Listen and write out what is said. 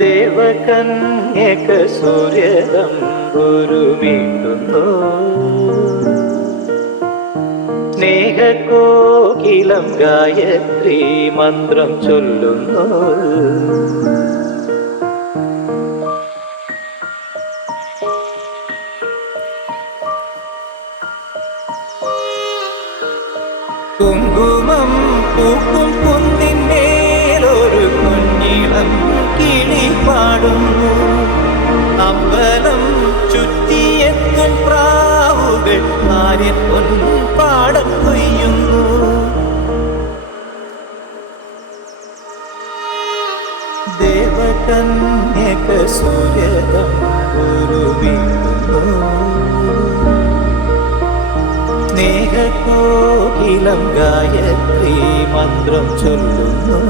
ദേവകന്യക സൂര്യതമ്പുരു മീട്ടുന്നു. സ്നേഹകോകിലം ഗായത്രി മന്ത്രം ചൊല്ലുന്നു. കുങ്കുമം പൂക്കും കുന്നിന്മേലൊരു കുഞ്ഞിളം കിളി പാടുന്നു. അമ്പലം ചുറ്റിയെത്തും പ്രാവുകൾ ആര്യൻ പൊൻപാടം കൊയ്യുന്നു. ദേവകന്യക സൂര്യതമ്പുരു മീട്ടുന്നു. സ്നേഹകോകിലം ഗായത്രി മന്ത്രം ചൊല്ലുന്നു.